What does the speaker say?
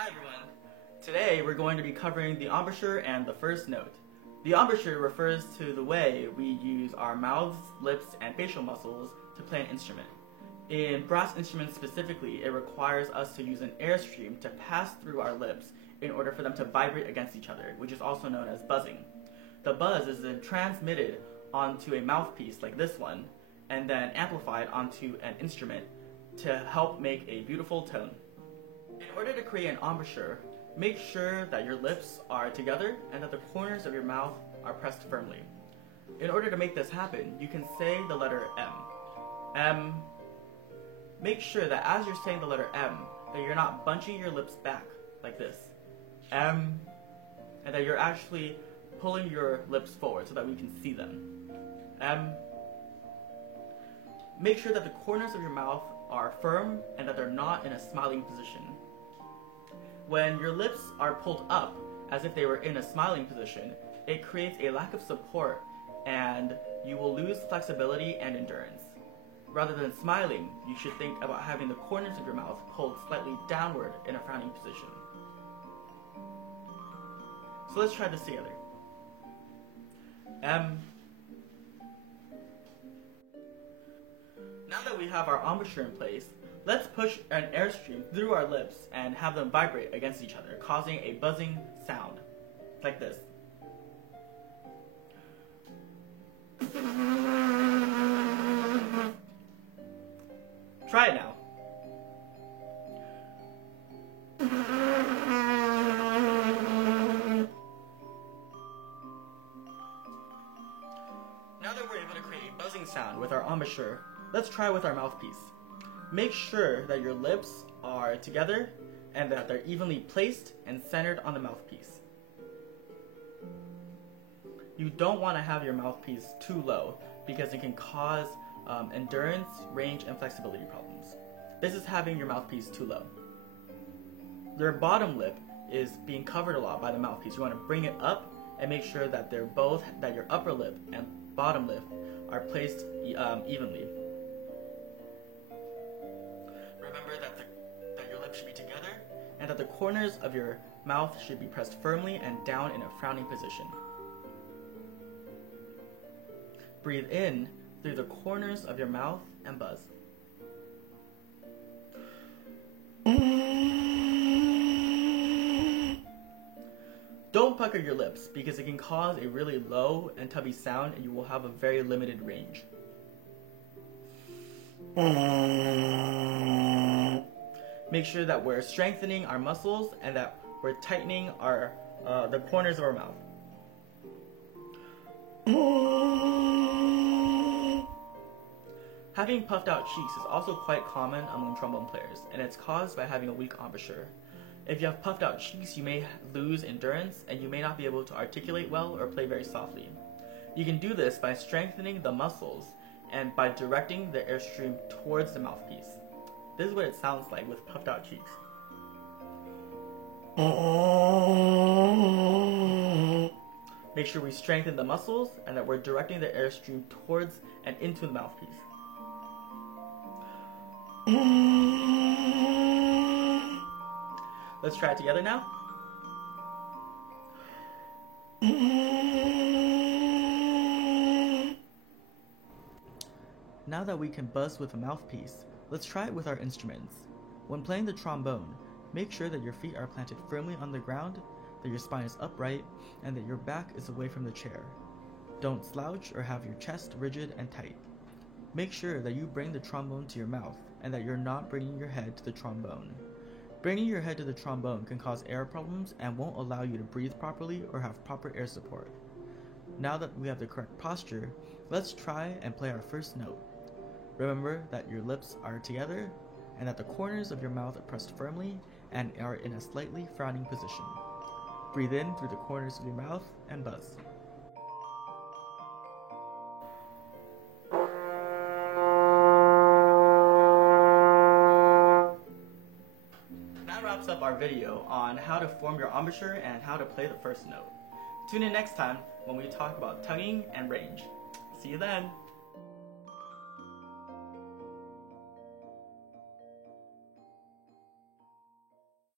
Hi everyone. Today we're going to be covering the embouchure and the first note. The embouchure refers to the way we use our mouths, lips, and facial muscles to play an instrument. In brass instruments specifically, it requires us to use an airstream to pass through our lips in order for them to vibrate against each other, which is also known as buzzing. The buzz is then transmitted onto a mouthpiece like this one, and then amplified onto an instrument to help make a beautiful tone. In order to create an embouchure, make sure that your lips are together and that the corners of your mouth are pressed firmly. In order to make this happen, you can say the letter M. M. Make sure that as you're saying the letter M, that you're not bunching your lips back like this. M. And that you're actually pulling your lips forward so that we can see them. M. Make sure that the corners of your mouth are firm and that they're not in a smiling position. When your lips are pulled up as if they were in a smiling position, it creates a lack of support and you will lose flexibility and endurance. Rather than smiling, you should think about having the corners of your mouth pulled slightly downward in a frowning position. So let's try this together. M. Now that we have our embouchure in place, let's push an airstream through our lips and have them vibrate against each other, causing a buzzing sound, like this. Try it now. Now that we're able to create a buzzing sound with our embouchure, let's try with our mouthpiece. Make sure that your lips are together and that they're evenly placed and centered on the mouthpiece. You don't want to have your mouthpiece too low because it can cause endurance, range, and flexibility problems. This is having your mouthpiece too low. Your bottom lip is being covered a lot by the mouthpiece. You want to bring it up and make sure that that your upper lip and bottom lip are placed evenly. Remember that your lips should be together and that the corners of your mouth should be pressed firmly and down in a frowning position. Breathe in through the corners of your mouth and buzz. Don't pucker your lips because it can cause a really low and tubby sound and you will have a very limited range. Make sure that we're strengthening our muscles and that we're tightening the corners of our mouth. Having puffed out cheeks is also quite common among trombone players, and it's caused by having a weak embouchure. If you have puffed out cheeks, you may lose endurance and you may not be able to articulate well or play very softly. You can do this by strengthening the muscles and by directing the airstream towards the mouthpiece. This is what it sounds like with puffed out cheeks. Make sure we strengthen the muscles and that we're directing the airstream towards and into the mouthpiece. Let's try it together now. Now that we can buzz with a mouthpiece, let's try it with our instruments. When playing the trombone, make sure that your feet are planted firmly on the ground, that your spine is upright, and that your back is away from the chair. Don't slouch or have your chest rigid and tight. Make sure that you bring the trombone to your mouth and that you're not bringing your head to the trombone. Bringing your head to the trombone can cause air problems and won't allow you to breathe properly or have proper air support. Now that we have the correct posture, let's try and play our first note. Remember that your lips are together and that the corners of your mouth are pressed firmly and are in a slightly frowning position. Breathe in through the corners of your mouth and buzz. That wraps up our video on how to form your embouchure and how to play the first note. Tune in next time when we talk about tonguing and range. See you then!